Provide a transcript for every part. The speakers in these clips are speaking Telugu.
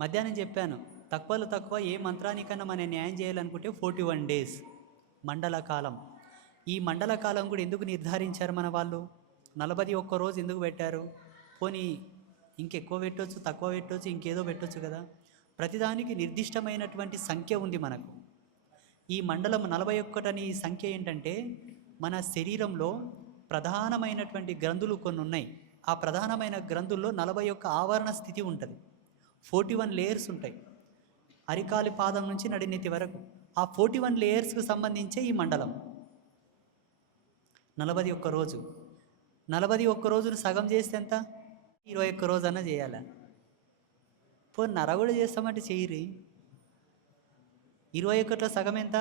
మధ్యాహ్నం చెప్పాను తక్కువలో తక్కువ ఏ మంత్రానికన్నా మనం న్యాయం చేయాలనుకుంటే ఫోర్టీ వన్ డేస్ మండల కాలం. ఈ మండల కాలం కూడా ఎందుకు నిర్ధారించారు మన వాళ్ళు? నలభై ఒక్క రోజు ఎందుకు పెట్టారు? పోనీ ఇంకెక్కువ పెట్టొచ్చు తక్కువ పెట్టొచ్చు ఇంకేదో పెట్టొచ్చు కదా? ప్రతిదానికి నిర్దిష్టమైనటువంటి సంఖ్య ఉంది మనకు. ఈ మండలం నలభై ఒక్కటని సంఖ్య ఏంటంటే మన శరీరంలో ప్రధానమైనటువంటి గ్రంథులు కొన్ని ఉన్నాయి. ఆ ప్రధానమైన గ్రంథుల్లో నలభై ఒక్క ఆవరణ స్థితి ఉంటుంది. ఫోర్టీ వన్ లేయర్స్ ఉంటాయి. అరికాలి పాదం నుంచి నడినెత్తి వరకు. ఆ ఫోర్టీ వన్ లేయర్స్కి సంబంధించే ఈ మండలం. నలభై ఒక్క రోజు. నలభై ఒక్క రోజును సగం చేస్తే ఎంత? ఇరవై ఒక్క రోజు అన్న చేయాలి? పో నర కూడా చేస్తామంటే చేయరి ఇరవై ఒకటిలో సగం ఎంత?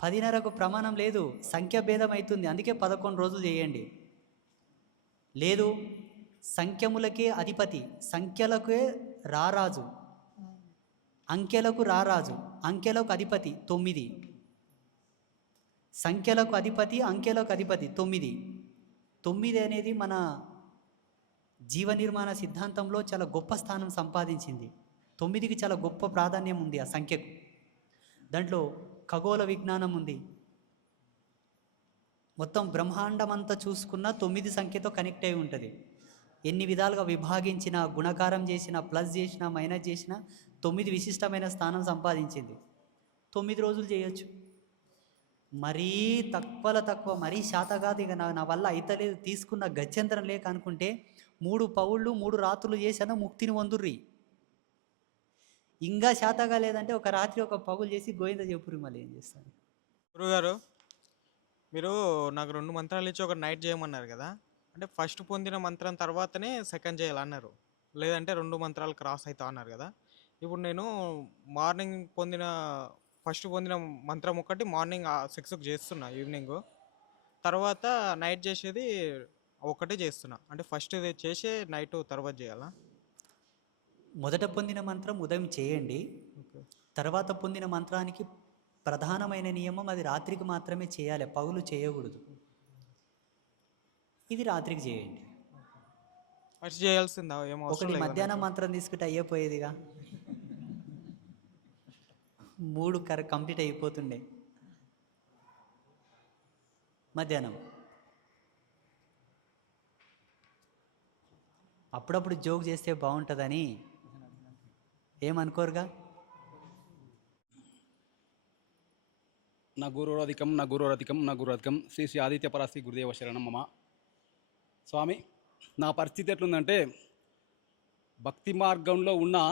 పదిన్నరకు ప్రమాణం లేదు. సంఖ్య భేదం అవుతుంది. అందుకే పదకొండు రోజులు చేయండి. లేదు సంఖ్యములకే అధిపతి సంఖ్యలకే రారాజు. అంకెలకు రారాజు అంకెలకు అధిపతి తొమ్మిది. సంఖ్యలకు అధిపతి అంకెలకు అధిపతి తొమ్మిది. తొమ్మిది అనేది మన జీవ నిర్మాణ సిద్ధాంతంలో చాలా గొప్ప స్థానం సంపాదించింది. తొమ్మిదికి చాలా గొప్ప ప్రాధాన్యం ఉంది ఆ సంఖ్యకు. దాంట్లో ఖగోళ విజ్ఞానం ఉంది. మొత్తం బ్రహ్మాండం అంతా చూసుకున్న తొమ్మిది సంఖ్యతో కనెక్ట్ అయి ఉంటుంది. ఎన్ని విధాలుగా విభాగించిన గుణకారం చేసిన ప్లస్ చేసిన మైనస్ చేసిన తొమ్మిది విశిష్టమైన స్థానం సంపాదించింది. తొమ్మిది రోజులు చేయొచ్చు. మరీ తక్కువలో తక్కువ మరీ శాతగాదు ఇక నా నా వల్ల అయితలేదు తీసుకున్న గత్యంతరం లేక అనుకుంటే మూడు పౌళ్ళు మూడు రాత్రులు చేశాను ముక్తిని వందుర్రి ఇంకా శాతగా లేదంటే ఒక రాత్రి ఒక పగులు చేసి గోవింద చెప్పురి మళ్ళీ ఏం చేస్తాను గురుగారు మీరు నాకు రెండు మంత్రాలు ఇచ్చి ఒక నైట్ చేయమన్నారు కదా. అంటే ఫస్ట్ పొందిన మంత్రం తర్వాతనే సెకండ్ చేయాలన్నారు లేదంటే రెండు మంత్రాలు క్రాస్ అవుతా అన్నారు కదా. ఇప్పుడు నేను మార్నింగ్ పొందిన ఫస్ట్ పొందిన మంత్రం ఒకటి మార్నింగ్ సిక్స్కి చేస్తున్నా ఈవినింగ్. తర్వాత నైట్ చేసేది ఒకటే చేస్తున్నా. అంటే ఫస్ట్ చేసే నైట్ తర్వాత చేయాలా? మొదట పొందిన మంత్రం ఉదయం చేయండి. తర్వాత పొందిన మంత్రానికి ప్రధానమైన నియమం అది రాత్రికి మాత్రమే చేయాలి. పగులు చేయకూడదు. ఇది రాత్రికి చేయండి. చేయాల్సిందా? ఏమో ఒకటి? మధ్యాహ్నం మంత్రం తీసుకుంటే అయ్యిపోయేదిగా మూడు కర కంప్లీట్ అయిపోతుండే. మధ్యాహ్నం. అప్పుడప్పుడు జోక్ చేస్తే బాగుంటుందని ఏమనుకోరుగా? నా గురురధికం నా గురురధికం నా గురురధికం. శ్రీ శ్రీ ఆదిత్య పరాశ్రీ గురుదేవ శరణం మమ స్వామి నా పరిస్థితి ఎట్లుందంటే భక్తి మార్గంలో ఉన్నా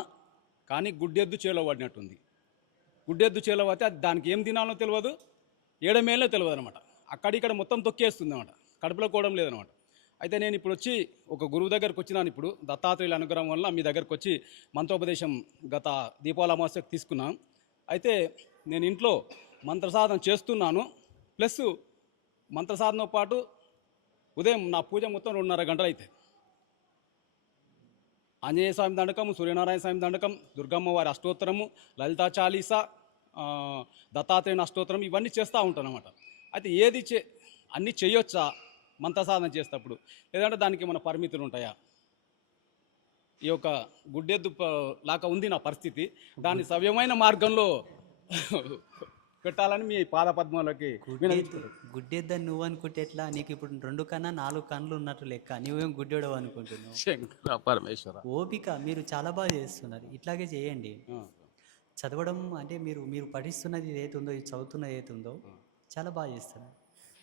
కానీ గుడ్డెద్దు చేలో పడినట్టుంది. గుడ్డెద్దు చేలో పడితే అది దానికి ఏం తినాలో తెలియదు ఏడమేలో తెలియదు అనమాట అక్కడిక్కడ మొత్తం తొక్కేస్తుంది అనమాట కడుపులో కోవడం లేదనమాట అయితే నేను ఇప్పుడు వచ్చి ఒక గురువు దగ్గరకు వచ్చినాను ఇప్పుడు. దత్తాత్రేయుల అనుగ్రహం వల్ల మీ దగ్గరకు వచ్చి మంత్రోపదేశం గత దీపావళి అమావాస్యకు తీసుకున్నాను. అయితే నేను ఇంట్లో మంత్రసాధన చేస్తున్నాను. ప్లస్ మంత్రసాధనతో పాటు ఉదయం నా పూజ మొత్తం రెండున్నర గంటలు అయితే ఆంజనేయ స్వామి దండకం సూర్యనారాయణ స్వామి దండకం దుర్గమ్మ వారి అష్టోత్తరము లలితా చాలీస దత్తాత్రేయుని అష్టోత్తరం ఇవన్నీ చేస్తూ ఉంటాను అనమాట అయితే ఏది చే అన్నీ చేయొచ్చా మంత్రసాధన చేసేటప్పుడు? లేదంటే దానికి మన పరిమితులు ఉంటాయా? ఈ యొక్క గుడ్డెద్దు లాగా ఉంది నా పరిస్థితి. దాన్ని సవ్యమైన మార్గంలో పెట్టాలని మీ పాద పద్మాలకి గుడ్డెద్దు గుడ్డెద్దని నువ్వు అనుకుంటే ఎట్లా? నీకు ఇప్పుడు రెండు కన్నా నాలుగు కళ్ళు ఉన్నట్టు లెక్క. నువ్వేం గుడ్డెడవు అనుకుంటున్నావు? శంకర పరమేశ్వర. ఓపిక మీరు చాలా బాగా చేస్తున్నారు. ఇట్లాగే చేయండి. చదవడం అంటే మీరు మీరు పఠిస్తున్నది ఏదైతే ఉందో ఇది చదువుతున్నది ఏదైతే ఉందో చాలా బాగా చేస్తున్నారు.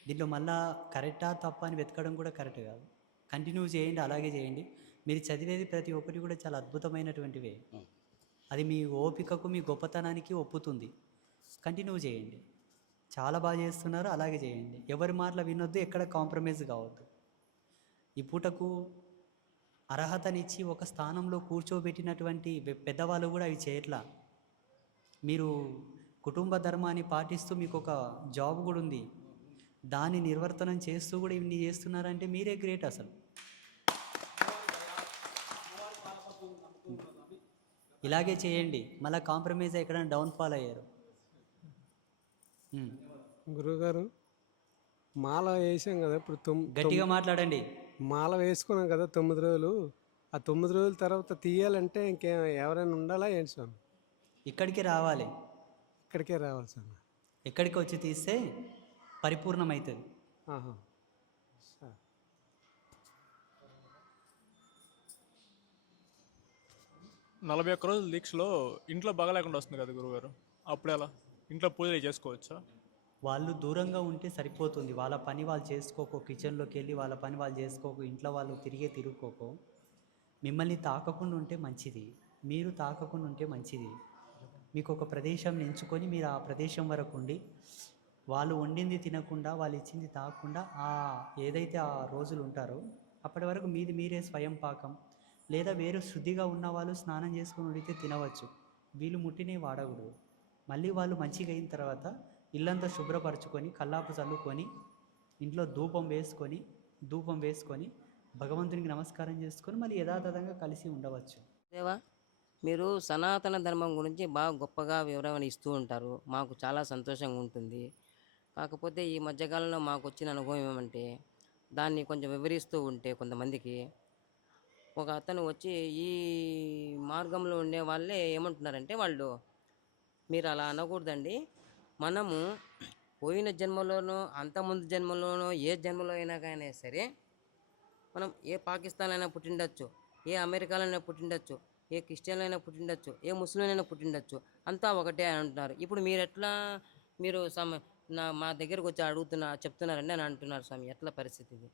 దీంట్లో మళ్ళా కరెక్టా తప్ప అని వెతకడం కూడా కరెక్ట్ కాదు. కంటిన్యూ చేయండి అలాగే చేయండి. మీరు చదివేది ప్రతి ఒక్కటి కూడా చాలా అద్భుతమైనటువంటివే. అది మీ ఓపికకు మీ గొప్పతనానికి ఒప్పుతుంది. కంటిన్యూ చేయండి. చాలా బాగా చేస్తున్నారు అలాగే చేయండి. ఎవరి మాటలు వినొద్దు ఎక్కడ కాంప్రమైజ్ కావద్దు. ఈ పూటకు అర్హతనిచ్చి ఒక స్థానంలో కూర్చోబెట్టినటువంటి పెద్దవాళ్ళు కూడా అవి చేయట్లా మీరు కుటుంబ ధర్మాన్ని పాటిస్తూ మీకు ఒక జాబ్ కూడా ఉంది. దాన్ని నిర్వర్తనం చేస్తూ కూడా ఇన్ని చేస్తున్నారంటే మీరే గ్రేట్ అసలు. ఇలాగే చేయండి. మళ్ళీ కాంప్రమైజ్ ఎక్కడైనా డౌన్ఫాల్ అయ్యారు. గురుగారు మాల వేసాం కదా ఇప్పుడు గట్టిగా మాట్లాడండి. మాల వేసుకున్నాం కదా తొమ్మిది రోజులు. ఆ తొమ్మిది రోజుల తర్వాత తీయాలంటే ఇంకేం ఎవరైనా ఉండాలా ఏంటి స్వామి? ఇక్కడికి రావాలి. ఇక్కడికే రావాలి స్వామి. ఇక్కడికి వచ్చి తీస్తే పరిపూర్ణమవుతుంది. ఆహా. నలభై ఒక్క రోజుల దీక్షలో ఇంట్లో బాగా లేకుండా వస్తుంది కదా గురుగారు అప్పుడు ఎలా ఇంట్లో పూజలు చేసుకోవచ్చా? వాళ్ళు దూరంగా ఉంటే సరిపోతుంది. వాళ్ళ పని వాళ్ళు చేసుకోకో. కిచెన్లోకి వెళ్ళి వాళ్ళ పని వాళ్ళు చేసుకోకు. ఇంట్లో వాళ్ళు తిరిగే తిరుగుకోకో మిమ్మల్ని తాకకుండా ఉంటే మంచిది. మీరు తాకకుండా ఉంటే మంచిది. మీకు ఒక ప్రదేశం ఎంచుకొని మీరు ఆ ప్రదేశం వరకు ఉండి వాళ్ళు వండింది తినకుండా వాళ్ళు ఇచ్చింది తాగకుండా ఆ ఏదైతే ఆ రోజులు ఉంటారో అప్పటి వరకు మీది మీరే స్వయం పాకం. లేదా వేరే శుద్ధిగా ఉన్న వాళ్ళు స్నానం చేసుకుని ఉడితే తినవచ్చు. వీళ్ళు ముట్టినే వాడకూడదు. మళ్ళీ వాళ్ళు మంచిగా అయిన తర్వాత ఇల్లంతా శుభ్రపరచుకొని కల్లాపు చల్లుకొని ఇంట్లో ధూపం వేసుకొని ధూపం వేసుకొని భగవంతునికి నమస్కారం చేసుకొని మళ్ళీ యథాతథంగా కలిసి ఉండవచ్చు. దేవా మీరు సనాతన ధర్మం గురించి బాగా గొప్పగా వివరణ ఇస్తూ ఉంటారు. మాకు చాలా సంతోషంగా ఉంటుంది. కాకపోతే ఈ మధ్యకాలంలో మాకు వచ్చిన అనుభవం ఏమంటే దాన్ని కొంచెం వివరిస్తూ ఉంటే కొంతమందికి. ఒక అతను వచ్చి ఈ మార్గంలో ఉండే వాళ్ళే ఏమంటున్నారంటే వాళ్ళు మీరు అలా అనకూడదండి. మనము పోయిన జన్మలోనో అంతకుముందు జన్మలోనో ఏ జన్మలో అయినా కానీ సరే మనం ఏ పాకిస్తాన్ అయినా పుట్టిండొచ్చు ఏ అమెరికాలో అయినా పుట్టిండొచ్చు ఏ క్రిస్టియన్ అయినా పుట్టిండొచ్చు ఏ ముస్లిం అయినా పుట్టిండొచ్చు అంతా ఒకటే అని అంటున్నారు. ఇప్పుడు మీరు ఎట్లా మీరు సమ నా మా దగ్గరకు వచ్చి అడుగుతున్నా చెప్తున్నారండి అని అంటున్నారు స్వామి. ఎట్లా పరిస్థితి ఇది?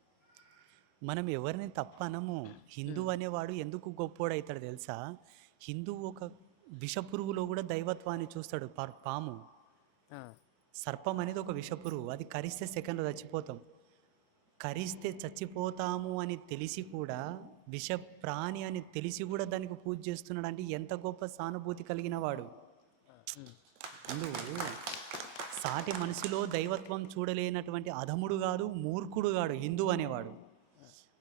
మనం ఎవరిని తప్పనము. హిందూ అనేవాడు ఎందుకు గొప్పోడు అవుతాడు తెలుసా? హిందువు ఒక విషపురుగులో కూడా దైవత్వాన్ని చూస్తాడు పాము. సర్పం అనేది ఒక విషపురుగు. అది కరిస్తే సెకండ్లో చచ్చిపోతాం. కరిస్తే చచ్చిపోతాము అని తెలిసి కూడా విష ప్రాణి అని తెలిసి కూడా దానికి పూజ చేస్తున్నాడు అంటే ఎంత గొప్ప సానుభూతి కలిగిన వాడు. సాటి మనసులో దైవత్వం చూడలేనటువంటి అధముడు కాదు మూర్ఖుడు కాడు హిందూ అనేవాడు.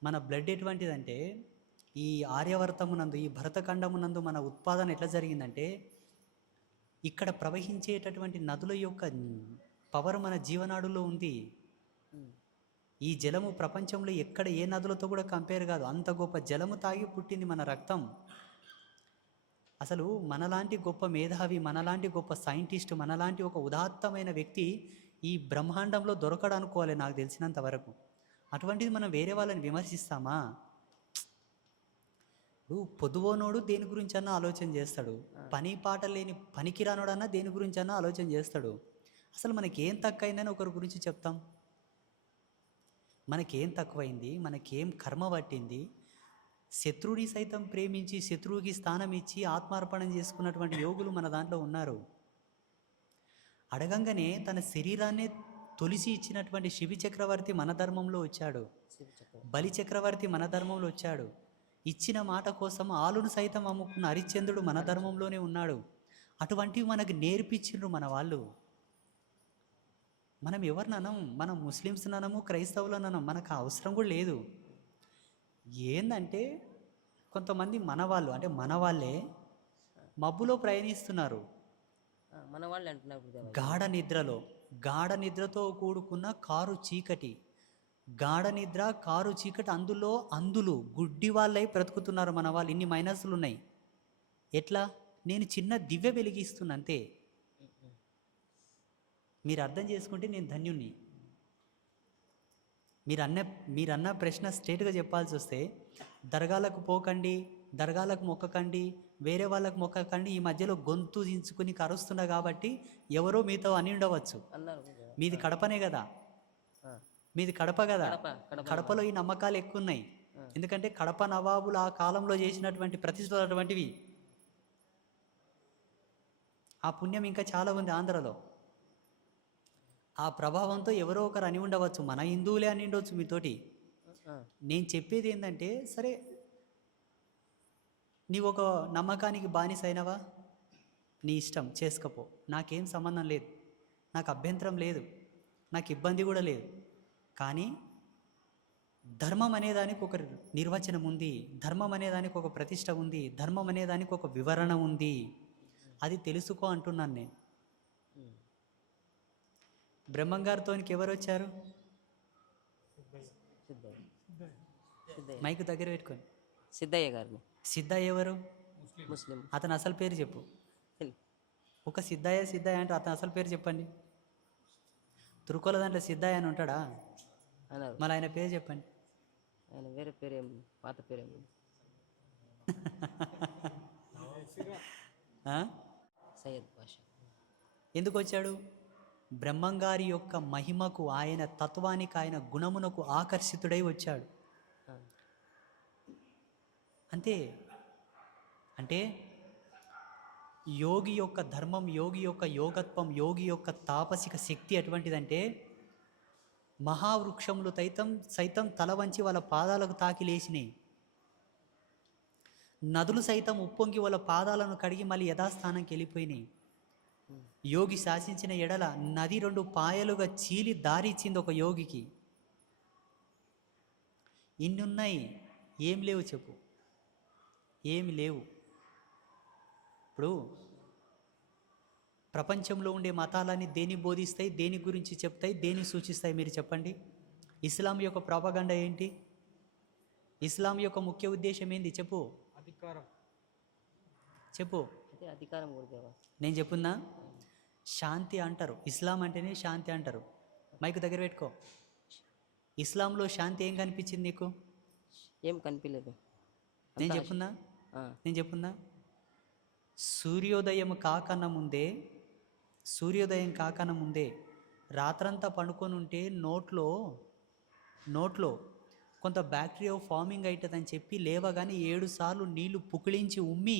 మన బ్లడ్ ఎటువంటిదంటే ఈ ఆర్యవర్తమునందు ఈ భరతఖండమునందు మన ఉత్పాదన ఎట్లా జరిగిందంటే ఇక్కడ ప్రవహించేటటువంటి నదుల యొక్క పవర్ మన జీవనాడులో ఉంది. ఈ జలము ప్రపంచంలో ఎక్కడ ఏ నదులతో కూడా కంపేర్ కాదు. అంత గొప్ప జలము తాగి పుట్టింది మన రక్తం. అసలు మనలాంటి గొప్ప మేధావి మనలాంటి గొప్ప సైంటిస్ట్ మనలాంటి ఒక ఉదాత్తమైన వ్యక్తి ఈ బ్రహ్మాండంలో దొరకడు అనుకోవాలి నాకు తెలిసినంత వరకు. అటువంటిది మనం వేరే వాళ్ళని విమర్శిస్తామా? ఇప్పుడు పొదువోనోడు దేని గురించి అన్నా ఆలోచన చేస్తాడు. పని పాట లేని పనికిరానోడన్నా దేని గురించి అన్నా ఆలోచన చేస్తాడు. అసలు మనకేం తక్కువైందని ఒకరి గురించి చెప్తాం. మనకేం తక్కువైంది? మనకేం కర్మ పట్టింది? శత్రువుని సైతం ప్రేమించి శత్రువుకి స్థానం ఇచ్చి ఆత్మార్పణం చేసుకున్నటువంటి యోగులు మన దాంట్లో ఉన్నారు. అడగంగానే తన శరీరాన్నే తొలిసి ఇచ్చినటువంటి శివి చక్రవర్తి మన ధర్మంలో వచ్చాడు. బలి చక్రవర్తి మన ధర్మంలో వచ్చాడు. ఇచ్చిన మాట కోసం ఆలును సైతం అమ్ముకున్న హరిశ్చంద్రుడు మన ధర్మంలోనే ఉన్నాడు. అటువంటివి మనకు నేర్పించిండ్రు మన వాళ్ళు. మనం ఎవరిననం మనం ముస్లిమ్స్ అనము క్రైస్తవులననం మనకు ఆ అవసరం కూడా లేదు. ఏందంటే కొంతమంది మన వాళ్ళు అంటే మన వాళ్ళే మబ్బులో ప్రయాణిస్తున్నారు. ఆ, మన వాళ్ళు అంటున్నారు గురుదేవా. గాఢ నిద్రలో గాఢ నిద్రతో కూడుకున్న కారు చీకటి. గాఢ నిద్ర కారు చీకటి అందులో అందులు గుడ్డి వాళ్ళై బ్రతుకుతున్నారు మన వాళ్ళు. ఇన్ని మైనస్లు ఉన్నాయి ఎట్లా? నేను చిన్న దివ్య వెలిగిస్తున్నా అంతే. మీరు అర్థం చేసుకుంటే నేను ధన్యుణ్ణి. మీరు అన్న మీరు అన్న ప్రశ్న స్ట్రేట్గా చెప్పాల్సి వస్తే దర్గాలకు పోకండి దర్గాలకు మొక్కకండి వేరే వాళ్ళకు మొక్కకండి ఈ మధ్యలో గొంతు దించుకుని కరుస్తున్నా కాబట్టి ఎవరో మీతో అని ఉండవచ్చు మీది కడపనే కదా. మీది కడప కదా? కడప కడప కడపలో ఈ నమ్మకాలు ఎక్కువ ఉన్నాయి ఎందుకంటే కడప నవాబులు ఆ కాలంలో చేసినటువంటి ప్రతిష్టలు అటువంటివి. ఆ పుణ్యం ఇంకా చాలా ఉంది ఆంధ్రలో. ఆ ప్రభావంతో ఎవరో ఒకరు అని ఉండవచ్చు. మన హిందువులే అని ఉండవచ్చు మీతోటి. నేను చెప్పేది ఏంటంటే సరే నీవు ఒక నమ్మకానికి బానిస అయినవా? నీ ఇష్టం చేసుకపో. నాకేం సంబంధం లేదు. నాకు అభ్యంతరం లేదు. నాకు ఇబ్బంది కూడా లేదు. కానీ ధర్మం అనేదానికి ఒక నిర్వచనం ఉంది. ధర్మం అనేదానికి ఒక ప్రతిష్ట ఉంది. ధర్మం అనేదానికి ఒక వివరణ ఉంది. అది తెలుసుకో అంటున్నాను నేను. బ్రహ్మంగారితోనికి ఎవరు వచ్చారు? మైక్ దగ్గర పెట్టుకోండి. సిద్ధయ్య గారిని. సిద్ధయ్య ఎవరు? ముస్లిం. అతని అసలు పేరు చెప్పు. ఒక సిద్ధయ్య సిద్ధయ్య అంటే అతని అసలు పేరు చెప్పండి. తురుకోల దాంట్లో సిద్ధయ్య అని ఉంటాడా? అన్నారు మళ్ళీ ఆయన పేరు చెప్పండి. ఆయన వేరే పేరేం పాత పేరేం? సయ్యద్ భాష ఎందుకు వచ్చాడు? బ్రహ్మంగారి యొక్క మహిమకు ఆయన తత్వానికి ఆయన గుణమునకు ఆకర్షితుడై వచ్చాడు. అంతే అంటే యోగి యొక్క ధర్మం యోగి యొక్క యోగత్వం యోగి యొక్క తాపసిక శక్తి ఎటువంటిదంటే మహావృక్షములు సైతం సైతం తల వంచి వాళ్ళ పాదాలకు తాకి లేచినాయి. నదులు సైతం ఉప్పొంగి వాళ్ళ పాదాలను కడిగి మళ్ళీ యథాస్థానంకి వెళ్ళిపోయినాయి. యోగి శాసించిన ఎడల నది రెండు పాయలుగా చీలి దారి ఇచ్చింది ఒక యోగికి. ఇన్నున్నాయి ఏం లేవు చెప్పు. ఏమి లేవు. ఇప్పుడు ప్రపంచంలో ఉండే మతాలన్నీ దేని బోధిస్తాయి దేని గురించి చెప్తాయి దేని సూచిస్తాయి మీరు చెప్పండి? ఇస్లాం యొక్క ప్రాపగండ ఏంటి? ఇస్లాం యొక్క ముఖ్య ఉద్దేశం ఏంది? చెప్పు. అధికారం. చెప్పు. అధికారం నేను చెప్పున్నా? శాంతి అంటారు. ఇస్లాం అంటేనే శాంతి అంటారు. మైకు దగ్గర పెట్టుకో. ఇస్లాంలో శాంతి ఏం కనిపించింది నీకు? ఏం కనిపించలేదు. నేను చెప్పున్నా? ఆ, నేను చెప్పున్నా? సూర్యోదయం కాకన్నా ముందే సూర్యోదయం కాకన ముందే రాత్రంతా పండుకొని ఉంటే నోట్లో నోట్లో కొంత బ్యాక్టీరియా ఫార్మింగ్ అవుతుందని చెప్పి లేవగానే ఏడు సార్లు నీళ్ళు పుకిలించి ఉమ్మి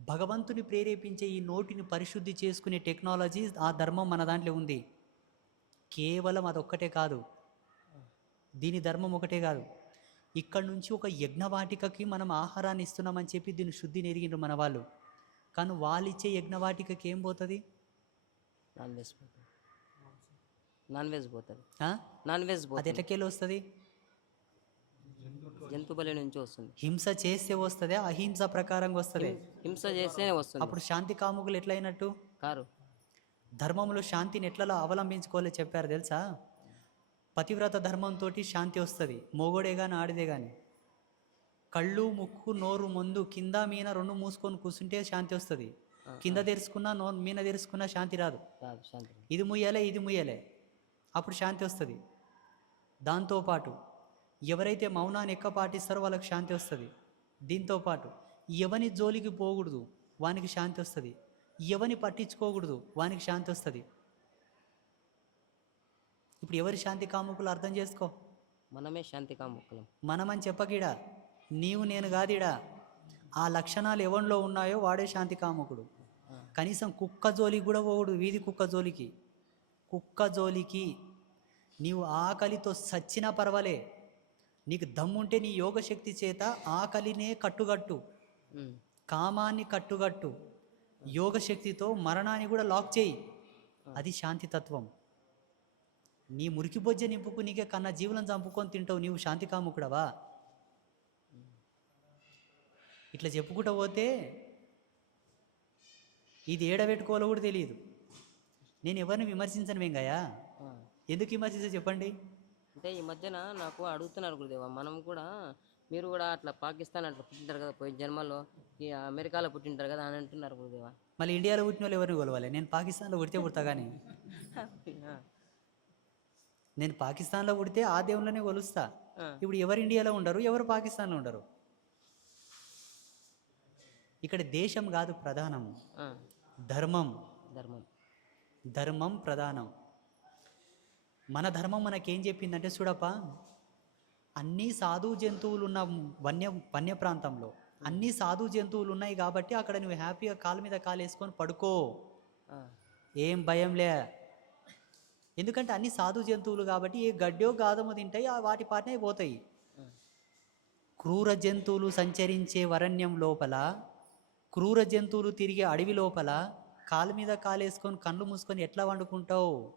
భగవంతుని ప్రేరేపించే ఈ నోటిని పరిశుద్ధి చేసుకునే టెక్నాలజీ ఆ ధర్మం మన దాంట్లో ఉంది. కేవలం అదొక్కటే కాదు. దీని ధర్మం ఒకటే కాదు. ఇక్కడ నుంచి ఒక యజ్ఞవాటికకి మనం ఆహారాన్ని ఇస్తున్నామని చెప్పి దీని శుద్ధి నెరిగిండ్రు మన వాళ్ళు. కానీ వాళ్ళు ఇచ్చే యజ్ఞవాటికకి ఏం పోతుంది? నాన్ వెజ్ పోతుంది. నాన్ వెజ్ పోతుంది? నాన్ వెజ్ అది వస్తుంది? జంతు బలి నుంచి వస్తుంది. హింస చేస్తే వస్తుందే? అహింస ప్రకారంగా వస్తుంది? హింస చేస్తేనే వస్తుంది. అప్పుడు శాంతి కాముకులు ఎట్లయినట్టు? కారు. ధర్మంలో శాంతిని ఎట్లా అవలంబించుకోవాలో చెప్పారు తెలుసా? పతివ్రత ధర్మంతో శాంతి వస్తుంది. మొగోడే కానీ ఆడిదే కానీ కళ్ళు ముక్కు నోరు ముందు కింద మీన రెండు మూసుకొని కూర్చుంటే శాంతి వస్తుంది. కింద తెరుచుకున్నా నో మీన తెరుచుకున్నా శాంతి రాదు. ఇది ముయ్యాలే ఇది ముయ్యాలే. అప్పుడు శాంతి వస్తుంది. దాంతోపాటు ఎవరైతే మౌనాన్ని ఎక్క పాటిస్తారో వాళ్ళకి శాంతి వస్తుంది. దీంతోపాటు ఎవని జోలికి పోకూడదు వానికి శాంతి వస్తుంది. ఎవని పట్టించుకోకూడదు వానికి శాంతి వస్తుంది. ఇప్పుడు ఎవరి శాంతి కాముకులు అర్థం చేసుకో? మనమే శాంతి కాముక్కలం మనమని చెప్పకీడా? నీవు నేను కాదిడా? ఆ లక్షణాలు ఎవరిలో ఉన్నాయో వాడే శాంతి కాముకుడు కనీసం కుక్క జోలికి కూడా పోకూడదు వీధి కుక్క జోలికి. కుక్క జోలికి. నీవు ఆకలితో సచ్చినా పర్వాలే. నీకు దమ్ముంటే నీ యోగశక్తి చేత ఆకలినే కట్టుగట్టు. కామాన్ని కట్టుగట్టు యోగశక్తితో మరణాన్ని కూడా లాక్ చేయి. అది శాంతి తత్వం నీ మురికి బొజ్జ నింపుకు నీకే కన్నా జీవులను చంపుకొని తింటావు నీవు శాంతి కాముకుడవా ఇట్లా చెప్పుకుంటూ పోతే ఇది ఏడబెట్టుకోవాలో కూడా తెలియదు నేను ఎవరిని విమర్శించను వెంగయ్య. ఎందుకు విమర్శించా చెప్పండి? అంటే ఈ మధ్యన నాకు అడుగుతున్నారు గురుదేవా మనం కూడా మీరు కూడా అట్లా పాకిస్తాన్ అట్లా పుట్టింటారు కదా పోయిన జన్మలో ఈ అమెరికాలో పుట్టింటారు కదా అని అంటున్నారు గురుదేవా. మళ్ళీ ఇండియాలో పుట్టిన వాళ్ళు ఎవరిని కొలవాలి? నేను పాకిస్తాన్లో పుడితే పుడతా కానీ. నేను పాకిస్తాన్లో పుడితే ఆ దేవుళ్ళనే కొలుస్తా. ఇప్పుడు ఎవరు ఇండియాలో ఉండరు ఎవరు పాకిస్తాన్లో ఉండరు. ఇక్కడ దేశం కాదు ప్రధానము. ధర్మం. ధర్మం. ధర్మం ప్రధానం. మన ధర్మం మనకేం చెప్పిందంటే చూడప్ప అన్ని సాధు జంతువులు ఉన్న వన్య వన్య ప్రాంతంలో అన్ని సాధు జంతువులు ఉన్నాయి కాబట్టి అక్కడ నువ్వు హ్యాపీగా కాలు మీద కాలు వేసుకొని పడుకో. ఏం భయం లే. ఎందుకంటే అన్ని సాధు జంతువులు కాబట్టి ఏ గడ్డో గాదమో తింటాయి ఆ వాటి పాటనే పోతాయి. క్రూర జంతువులు సంచరించే వరణ్యం లోపల క్రూర జంతువులు తిరిగే అడవి లోపల కాలు మీద కాలేసుకొని కళ్ళు మూసుకొని ఎట్లా వండుకుంటావు?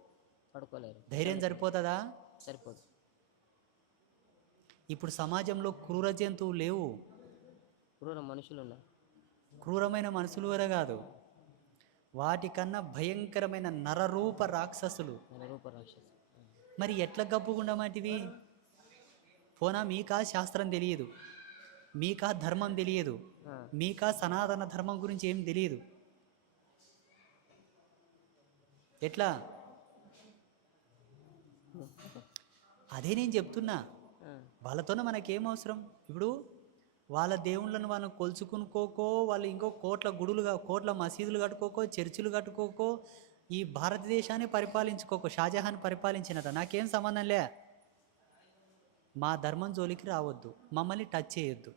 పడుకోలేరు. ధైర్యం సరిపోతుందా? సరిపోదు. ఇప్పుడు సమాజంలో క్రూర జంతువులు లేవు. క్రూర మనుషులు ఉన్నారు క్రూరమైన మనుషులు వరే కాదు? వాటికన్నా భయంకరమైన నరరూప రాక్షసులు. మన రూప రాక్షసు ఆ, మరి ఎట్లా గబ్బుగుండమాటివి పోనా మీకా శాస్త్రం తెలియదు. మీకా ధర్మం తెలియదు. మీకా సనాతన ధర్మం గురించి ఏం తెలియదు ఎట్లా? అదే నేను చెప్తున్నా. వాళ్ళతోనే మనకేం అవసరం? ఇప్పుడు వాళ్ళ దేవుళ్ళను మనం కొలుచుకునుకోకో వాళ్ళు ఇంకో కోట్ల గుడులుగా కోట్ల మసీదులు కట్టుకోకో చర్చిలు కట్టుకోకో ఈ భారతదేశాన్ని పరిపాలించుకోకో షాజహాన్ పరిపాలించినట నాకేం సంబంధం లే. మా ధర్మం జోలికి రావద్దు. మమ్మల్ని టచ్ చేయొద్దు.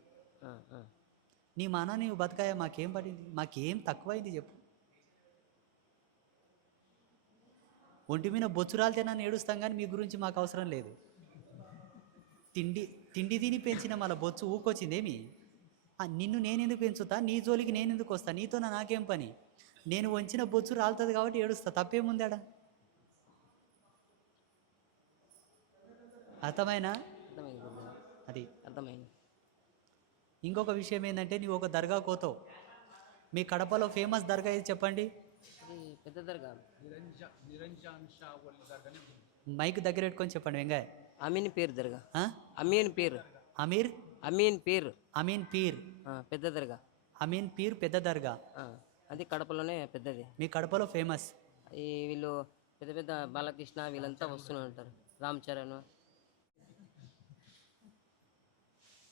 నీ మాన నీవు బతకాయ? మాకేం పడింది? మాకేం తక్కువైంది చెప్పు. ఒంటి మీద బొచ్చురాలు నన్ను ఏడుస్తాం కానీ మీ గురించి మాకు అవసరం లేదు. తిండి తిండి తిని పెంచిన మళ్ళీ బొచ్చు ఊకొచ్చిందేమి నిన్ను నిన్ను నేనెందుకు పెంచుతా? నీ జోలికి నేను ఎందుకు వస్తా? నీతో నాకేం పని? నేను వంచిన బొచ్చు రాలుతుంది కాబట్టి ఏడుస్తా. తప్పేముందాడా అర్థమైనా అర్థమైంది గురుదేవా అది అర్థమైంది ఇంకొక విషయం ఏంటంటే నీవు ఒక దర్గా కోతావు. మీ కడపలో ఫేమస్ దర్గా ఏది చెప్పండి? ఇది పెద్ద దర్గా. మైక్ దగ్గర పెట్టుకొని చెప్పండి వెంగాయ్ అమీన్ పేరు దర్గా. ఆ? అమీన్ పేరు. అమీర్? అమీన్ పేరు. అమీన్ పీర్. పెద్ద దర్గా. అమీన్ పీర్ పెద్ద దర్గా. అది కడపలోనే పెద్దది. మీ కడపలో ఫేమస్. ఈ వీళ్ళు పెద్ద పెద్ద బాలకృష్ణ వీళ్ళంతా వస్తూనే ఉంటారు రామ్ చరణ్.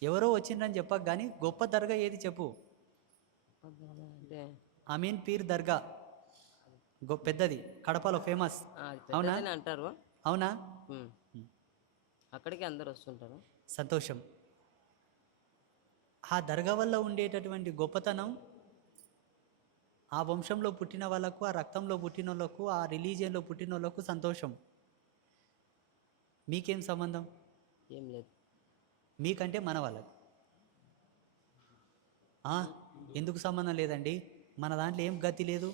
ఎవరో వచ్చిండ్రని చెప్పక కానీ గొప్ప దర్గా ఏది చెప్పు. అమీన్ పీర్ దర్గా. పెద్దది కడపలో ఫేమస్. అవునా? అంటారు. అవునా. అక్కడికి అందరు వస్తుంటారు. సంతోషం. ఆ దర్గా వల్ల ఉండేటటువంటి గొప్పతనం ఆ వంశంలో పుట్టిన వాళ్ళకు ఆ రక్తంలో పుట్టిన వాళ్ళకు ఆ రిలీజియన్లో పుట్టిన వాళ్ళకు సంతోషం. మీకేం సంబంధం? ఏం లేదు. మీకంటే మన వాళ్ళకు. ఎందుకు సంబంధం లేదండి? మన దాంట్లో ఏం గతి లేదు?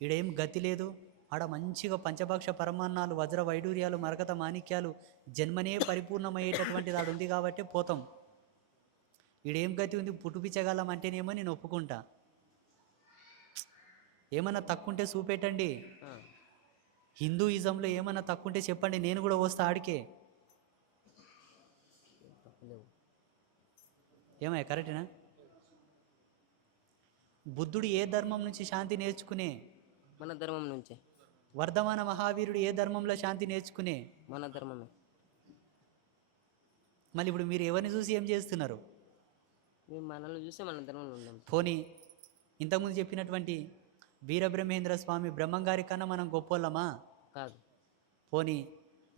ఈడేం గతి లేదు? ఆడ మంచిగా పంచభక్ష పరమాన్నాలు వజ్ర వైడూర్యాలు మరకత మాణిక్యాలు జన్మనే పరిపూర్ణమయ్యేటటువంటిది ఆడ ఉంది కాబట్టి పోతాం. ఈడేం గతి ఉంది? పుట్టుపిచ్చగలం అంటేనేమో నేను ఒప్పుకుంటా. ఏమన్నా తక్కువ ఉంటే చూపెట్టండి హిందూయిజంలో ఏమన్నా తక్కువ ఉంటే చెప్పండి నేను కూడా వస్తా ఆడికే. ఏమయ్య కరెక్టేనా? బుద్ధుడు ఏ ధర్మం నుంచి శాంతి నేర్చుకునే? మన ధర్మం నుంచే. వర్ధమాన మహావీరుడు ఏ ధర్మంలో శాంతి నేర్చుకునే? మన ధర్మమే. మళ్ళీ ఇప్పుడు మీరు ఎవరిని చూసి ఏం చేస్తున్నారు? మేము మనల్ని మన ధర్మంలో ఉన్నాం. పోనీ ఇంతకుముందు చెప్పినటువంటి వీరబ్రహ్మేంద్ర స్వామి బ్రహ్మంగారి కన్నా మనం గొప్పోళ్ళమా? కాదు. పోనీ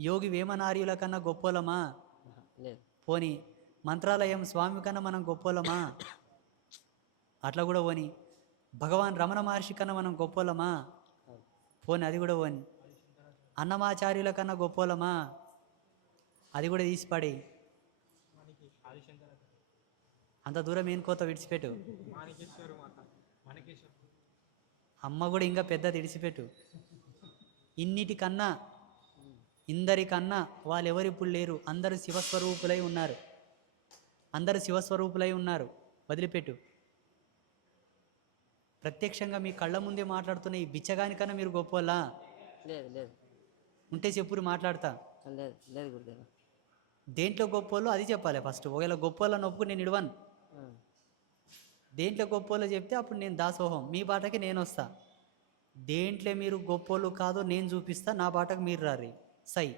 యోగి వేమనార్యుల కన్నా గొప్పోళ్ళమా? లేదు. పోనీ మంత్రాలయం స్వామి కన్నా మనం గొప్పోళ్ళమా అట్లా కూడా పోని. భగవాన్ రమణ మహర్షి కన్నా మనం గొప్పోళ్ళమా పోని పోనీ అది కూడా పోని. అన్నమాచార్యుల కన్నా గొప్పోళ్ళమా అది కూడా తీసి పడి అంత దూరం ఏం కోత విడిచిపెట్టు. అమ్మ కూడా ఇంకా పెద్దది విడిచిపెట్టు. ఇన్నిటికన్నా ఇందరికన్నా వాళ్ళు ఎవరు ఇప్పుడు లేరు? అందరూ శివస్వరూపులై ఉన్నారు. అందరూ శివస్వరూపులై ఉన్నారు. వదిలిపెట్టు. ప్రత్యక్షంగా మీ కళ్ళ ముందే మాట్లాడుతున్న ఈ బిచ్చగానికన్నా మీరు గొప్పోలా లేదు లేదు. ఉంటే చెప్పురు మాట్లాడతా. లేదు లేదు గురుదేవ. దేంట్లో గొప్పోలో అది చెప్పాలి ఫస్ట్. ఒకవేళ గొప్పోళ్ళని ఒప్పుకు నేను ఇడవను. దేంట్లో గొప్పోలో చెప్తే అప్పుడు నేను దాసోహం. మీ బాటకి నేను వస్తా. దేంట్లో మీరు గొప్పోళ్ళు కాదో నేను చూపిస్తా నా బాటకు మీరు రారి. సై.